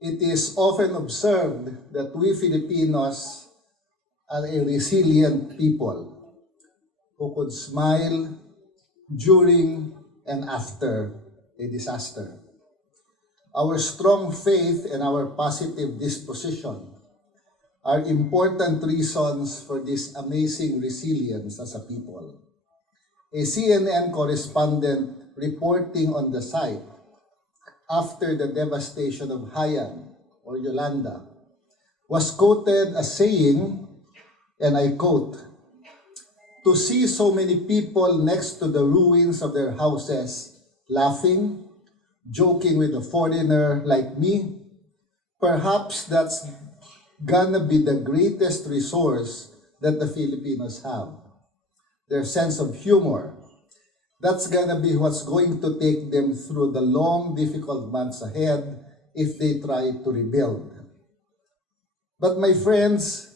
It is often observed that we Filipinos are a resilient people who could smile during and after a disaster. Our strong faith and our positive disposition are important reasons for this amazing resilience as a people. A CNN correspondent reporting on the site after the devastation of Haiyan or Yolanda was quoted as saying, and I quote, "To see so many people next to the ruins of their houses, laughing, joking with a foreigner like me, perhaps that's gonna be the greatest resource that the Filipinos have. Their sense of humor. That's gonna be what's going to take them through the long, difficult months ahead if they try to rebuild." But my friends,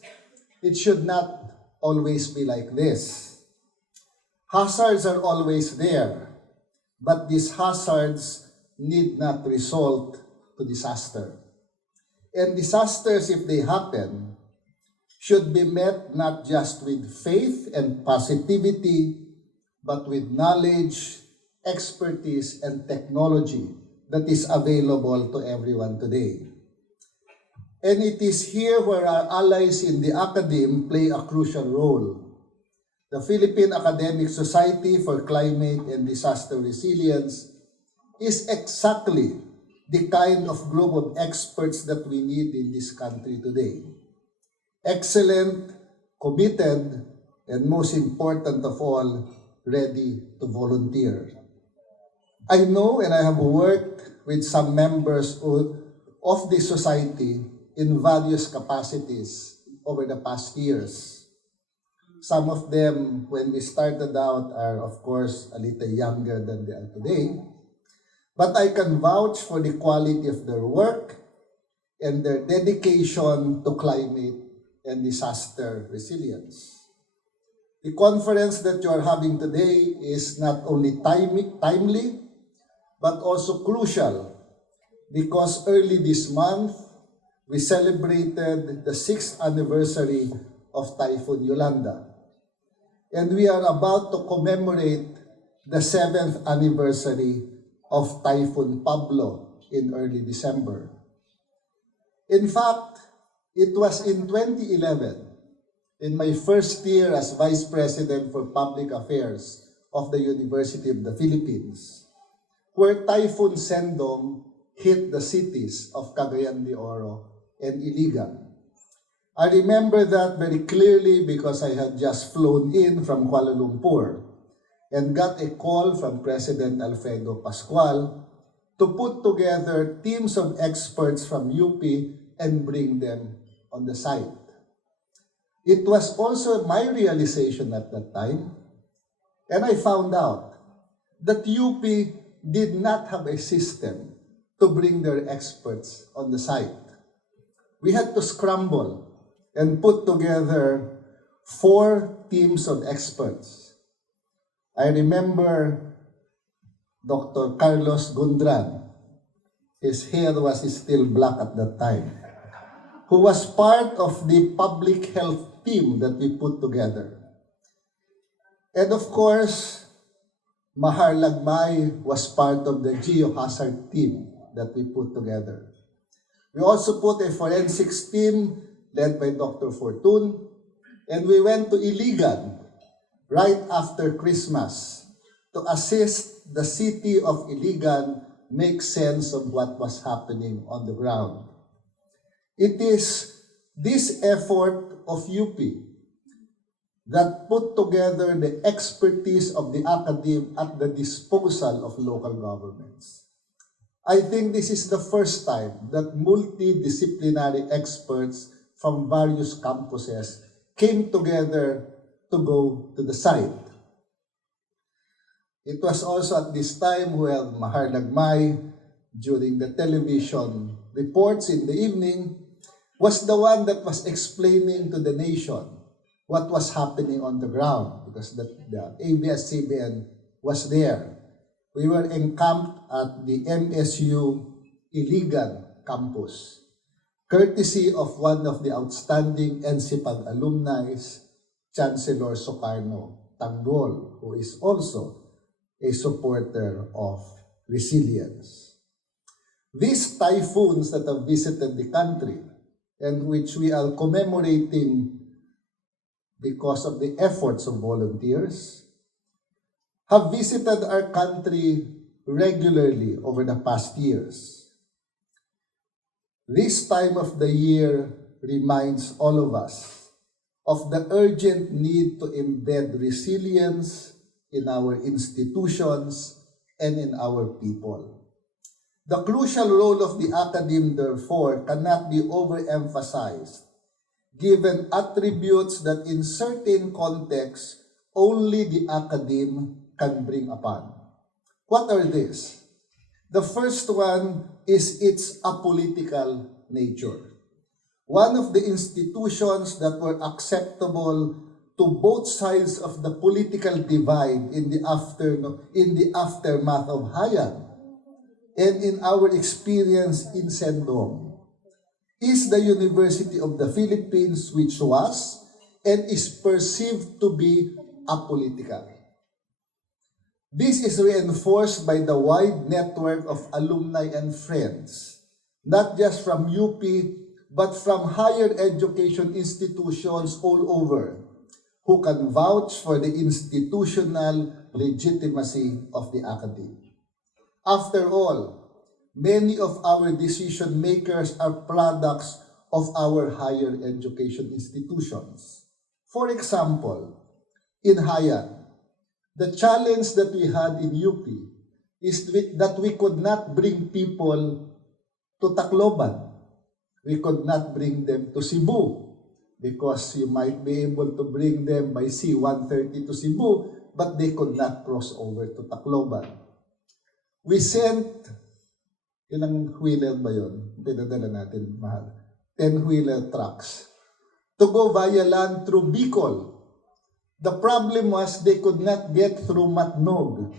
it should not always be like this. Hazards are always there, but these hazards need not result to disaster. And disasters, if they happen, should be met not just with faith and positivity, but with knowledge, expertise, and technology that is available to everyone today. And it is here where our allies in the academe play a crucial role. The Philippine Academic Society for Climate and Disaster Resilience is exactly the kind of group of experts that we need in this country today. Excellent, committed, and most important of all, ready to volunteer. I know and I have worked with some members of this society in various capacities over the past years. Some of them, when we started out, are of course a little younger than they are today. But I can vouch for the quality of their work and their dedication to climate and disaster resilience. The conference that you are having today is not only timely, but also crucial because early this month, we celebrated the 6th anniversary of Typhoon Yolanda. And we are about to commemorate the 7th anniversary of Typhoon Pablo in early December. In fact, it was in 2011, in my first year as Vice President for Public Affairs of the University of the Philippines, where Typhoon Sendong hit the cities of Cagayan de Oro and Iligan. I remember that very clearly because I had just flown in from Kuala Lumpur and got a call from President Alfredo Pascual to put together teams of experts from UP and bring them on the site. It was also my realization at that time, and I found out that UP did not have a system to bring their experts on the site. We had to scramble and put together 4 teams of experts. I remember Dr. Carlos Gundran, his hair was still black at that time, who was part of the public health team that we put together. And of course, Mahar Lagmay was part of the geohazard team that we put together. We also put a forensics team led by Dr. Fortun, and we went to Iligan right after Christmas to assist the city of Iligan make sense of what was happening on the ground. It is this effort of UP that put together the expertise of the academe at the disposal of local governments. I think this is the first time that multidisciplinary experts from various campuses came together to go to the site. It was also at this time where Mahar Lagmay, during the television reports in the evening, was the one that was explaining to the nation what was happening on the ground because the ABS-CBN was there. We were encamped at the MSU Iligan campus, courtesy of one of the outstanding NCPAG alumni, Chancellor Socarno Tanggol, who is also a supporter of resilience. These typhoons that have visited the country, and which we are commemorating because of the efforts of volunteers, have visited our country regularly over the past years. This time of the year reminds all of us of the urgent need to embed resilience in our institutions and in our people. The crucial role of the academe, therefore, cannot be overemphasized, given attributes that in certain contexts only the academe can bring upon. What are these? The first one is its apolitical nature. One of the institutions that were acceptable to both sides of the political divide in the aftermath of Hayag, and in our experience in Sendong, is the University of the Philippines, which was and is perceived to be apolitical. This is reinforced by the wide network of alumni and friends, not just from UP, but from higher education institutions all over, who can vouch for the institutional legitimacy of the academy. After all, many of our decision makers are products of our higher education institutions. For example, in Hayag, the challenge that we had in UP is that we could not bring people to Tacloban. We could not bring them to Cebu because you might be able to bring them by C-130 to Cebu, but they could not cross over to Tacloban. We sent, ilang wheeler ba yun? Pinadala natin, mahal. 10-wheeler trucks to go via land through Bicol. The problem was they could not get through Matnog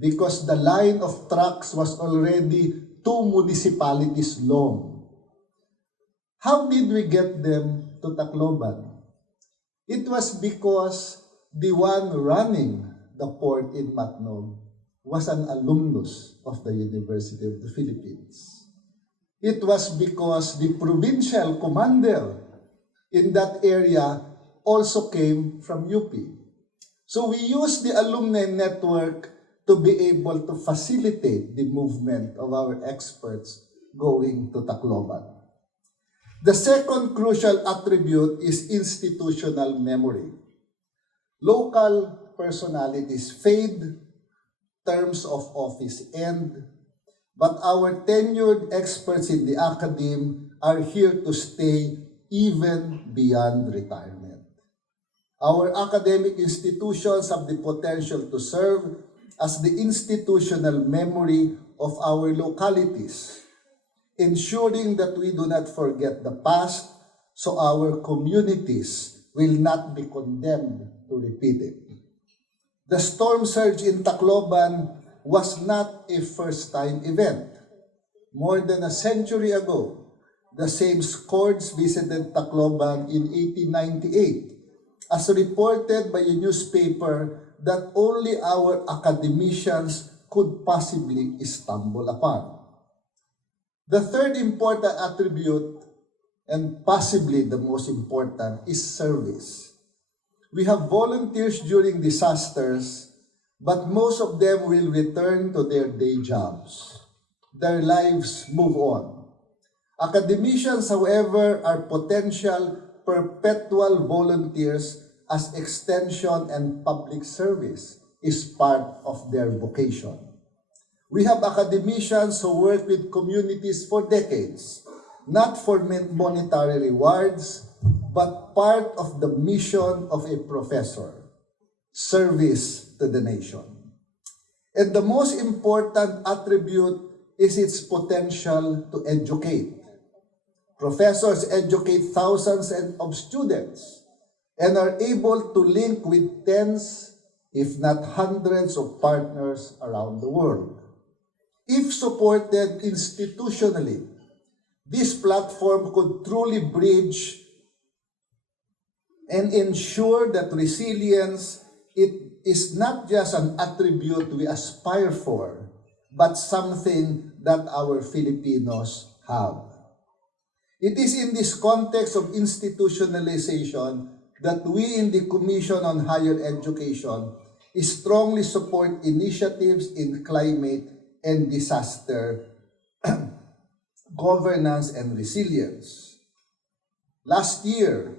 because the line of trucks was already 2 municipalities long. How did we get them to Tacloban? It was because the one running the port in Matnog was an alumnus of the University of the Philippines. It was because the provincial commander in that area also came from UP. So we used the alumni network to be able to facilitate the movement of our experts going to Tacloban. The second crucial attribute is institutional memory. Local personalities fade, terms of office end, but our tenured experts in the academe are here to stay even beyond retirement. Our academic institutions have the potential to serve as the institutional memory of our localities, ensuring that we do not forget the past so our communities will not be condemned to repeat it. The storm surge in Tacloban was not a first-time event. More than a century ago, the same scourge visited Tacloban in 1898, as reported by a newspaper that only our academicians could possibly stumble upon. The third important attribute, and possibly the most important, is service. We have volunteers during disasters, but most of them will return to their day jobs. Their lives move on. Academicians, however, are potential perpetual volunteers as extension and public service is part of their vocation. We have academicians who work with communities for decades, not for monetary rewards, but part of the mission of a professor, service to the nation. And the most important attribute is its potential to educate. Professors educate thousands of students and are able to link with tens, if not hundreds of partners around the world. If supported institutionally, This platform could truly bridge and ensure that resilience, it is not just an attribute we aspire for, but something that our Filipinos have. It is in this context of institutionalization that we in the Commission on Higher Education strongly support initiatives in climate and disaster governance and resilience. Last year,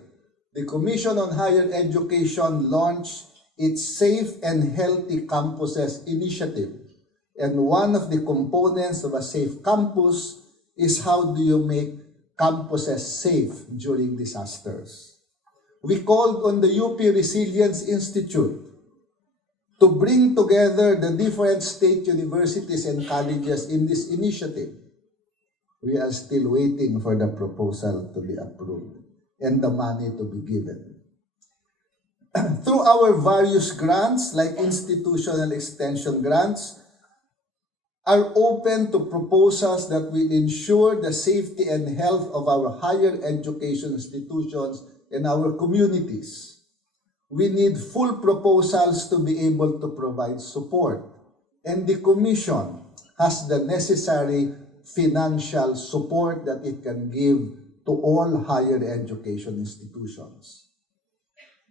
the Commission on Higher Education launched its Safe and Healthy Campuses initiative. And one of the components of a safe campus is how do you make campuses safe during disasters. We called on the UP Resilience Institute to bring together the different state universities and colleges in this initiative. We are still waiting for the proposal to be approved and the money to be given. Through our various grants, like institutional extension grants, are open to proposals that will ensure the safety and health of our higher education institutions and our communities. We need full proposals to be able to provide support, and the Commission has the necessary financial support that it can give to all higher education institutions.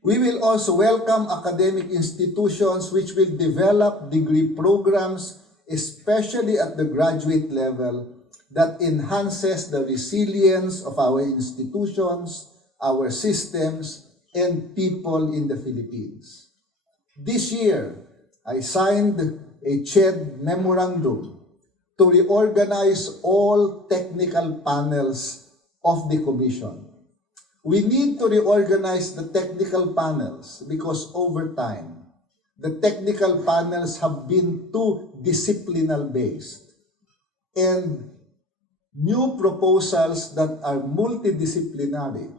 We will also welcome academic institutions which will develop degree programs, especially at the graduate level, that enhances the resilience of our institutions, our systems, and people in the Philippines. This year, I signed a CHED Memorandum to reorganize all technical panels of the Commission. We need to reorganize the technical panels because over time, the technical panels have been too disciplinal based, and new proposals that are multidisciplinary,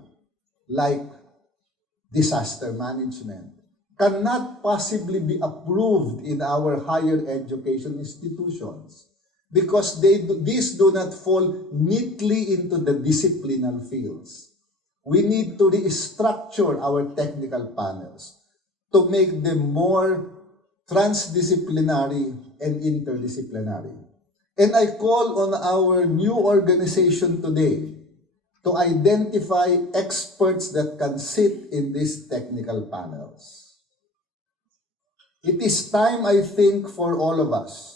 like disaster management, cannot possibly be approved in our higher education institutions because these do not fall neatly into the disciplinal fields. We need to restructure our technical panels to make them more transdisciplinary and interdisciplinary. And I call on our new organization today to identify experts that can sit in these technical panels. It is time, I think, for all of us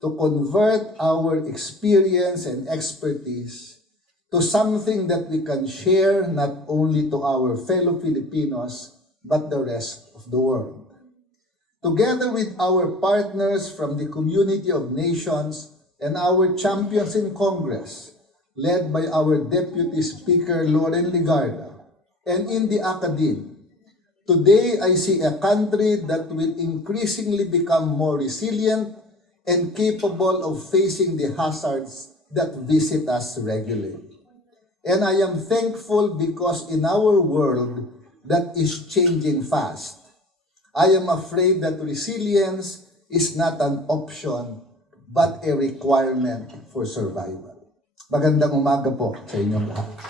to convert our experience and expertise to something that we can share not only to our fellow Filipinos, but the rest of the world. Together with our partners from the community of nations and our champions in Congress, led by our Deputy Speaker Loren Ligarda, and in the academe, today I see a country that will increasingly become more resilient and capable of facing the hazards that visit us regularly. And I am thankful because in our world that is changing fast, I am afraid that resilience is not an option but a requirement for survival. Magandang umaga po sa inyong lahat.